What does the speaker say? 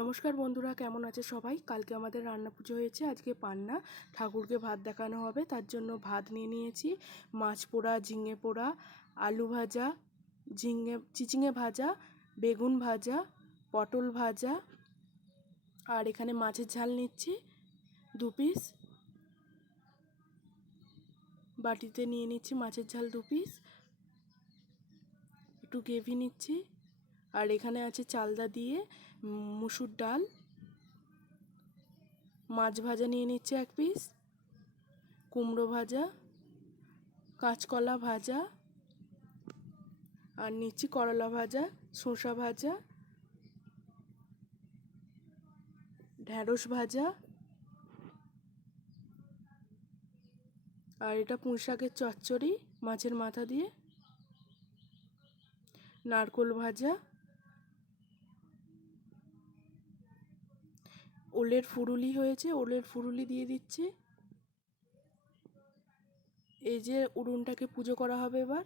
নমস্কার বন্ধুরা, কেমন আছে সবাই? কালকে আমাদের রান্না পুজো হয়েছে, আজকে পান্না ঠাকুরকে ভাত দেখানো হবে। তার জন্য ভাত নিয়ে নিয়েছি, মাছ পোড়া, ঝিঙে পোড়া, আলু ভাজা, চিচিঙে ভাজা, বেগুন ভাজা, পটল ভাজা, আর এখানে মাছের ঝাল নিচ্ছি 2 পিস। বাটিতে নিয়ে নিচ্ছি মাছের ঝাল 2 পিস, একটু গ্রেভি নিচ্ছি। আর এখানে আছে চালদা দিয়ে মুসুর ডাল, মাছ ভাজা নিয়ে নিচ্ছে 1 পিস, কুমড়ো ভাজা, কাঁচকলা ভাজা, আর নিচ্ছি করলা ভাজা, শসা ভাজা, ঢ্যাঁড়স ভাজা, আর এটা পুঁই শাকের চচ্চড়ি মাছের মাথা দিয়ে, নারকোল ভাজা, ওলের ফুরুলি হয়েছে, ওলের ফুরুলি দিয়ে দিচ্ছি। এই যে উনুনটাকে পুজো করা হবে এবার।